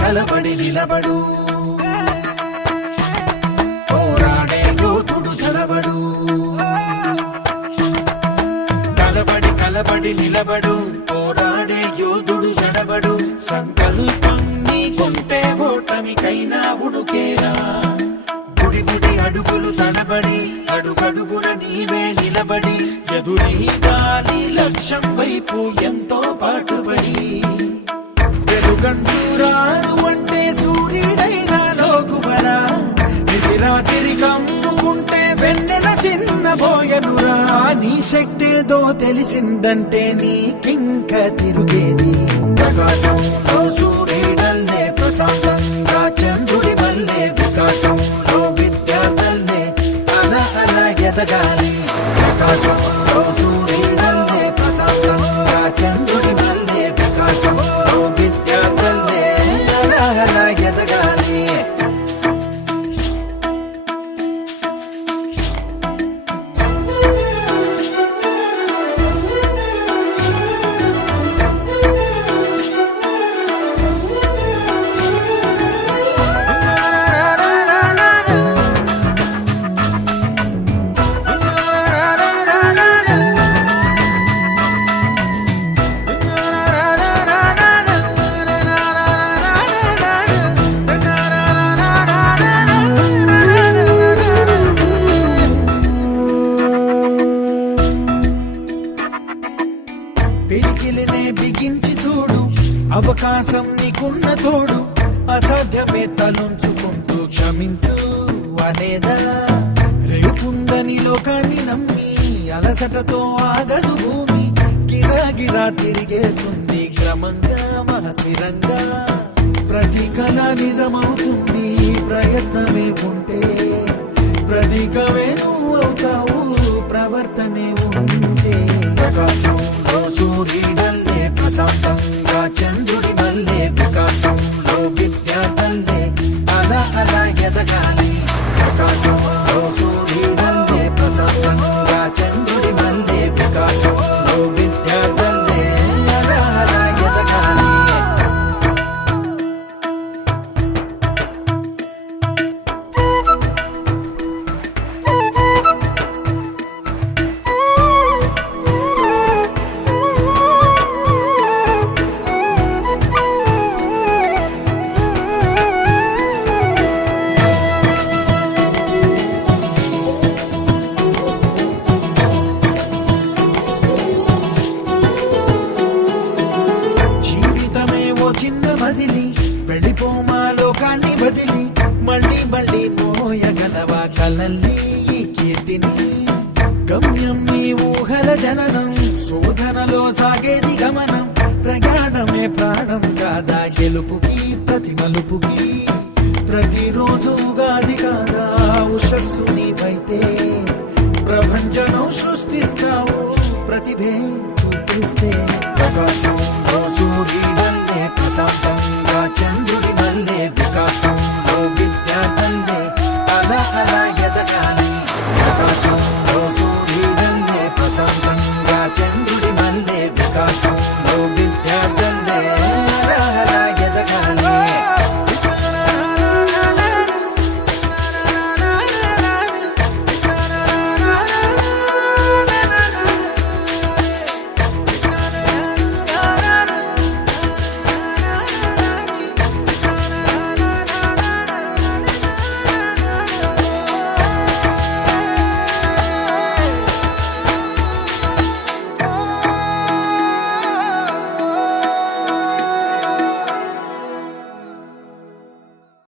కలబడి నిలబడు పోరాడే యోధుడు చడబడు. కలబడి నిలబడు పోరాడే యోధుడు చడబడు. సంకల్పం నీకుంటే ఓటమికైనా ఉడుకేరా. బుడి అడుగులు తడబడి అడుగడుగున నీవే నిలబడి ఎదురీదాలి లక్ష్యం వైపు ఎంతో పాటుపడి. వెలుగంటూరాను అంటే సూర్యుడైనా లోకువరా. నిసిరాతిరి కమ్ముకుంటే వెన్నెల చిన్నబోయనురా. నీ శక్తేదో తెలిసిందంటే నీకింక తిరుగేది. ప్రకాశంలో సూర్యుడల్లే ప్రశాంతంగా చంద్రుడి మల్లే. వికాసంలో విద్యార్థుల్నే అలా ఎదగాలి. ప్రకాశంలో సూర్యుడల్లే ప్రశాంతంగా చంద్రుడి మల్లే. వికాసంలో ఎదగాలి. పిడికిలినే బిగించి చూడు, అవకాశం నీకున్న తోడు. అసాధ్యమే తలుంచుకుంటూ క్షమించు అనేదా. రేపుందని లోకాన్ని నమ్మి అలసటతో ఆగదు భూమి. గిరాగిరా తిరిగేస్తుంది క్రమంగా మహస్థిరంగా. ప్రతి కళ నిజమవుతుంది ప్రయత్నమే ఉంటే. ప్రతీకమే నువ్వు అవుతావు ప్రవర్తనే ఉంటే. ప్రకాశంలో సూర్యుడల్లే ప్రశాంతంగా చంద్రుడి మల్లే. వికాసంలో విద్యార్థుల్నే అలా ఎదగాలి. ప్రకాశంలో సూర్యుడల్లే ప్రశాంతంగా చంద్రుడి మల్లే. వికాసంలో విద్యార్థుల్నే అలా ఎదగాలి. చిన్న మజిలి వెళ్ళిపోమా లోకాన్ని బదిలి. మళ్ళీ మోయగలవా కలల్ని ఈ కీర్తిని. గమ్యం నీ ఊహల జననం, శోధనలో సాగేది గమనం. ప్రయాణమే ప్రాణం కాదా గెలుపుకి ప్రతి మలుపుకి. ప్రతిరోజు ఉగాది కాదా ఉషస్సు నీవైతే. ప్రపంచనం సృష్టిస్తావు ప్రతిభే చూపిస్తే. ప్రకాశంలో సూర్యుడల్లే ప్రశాంత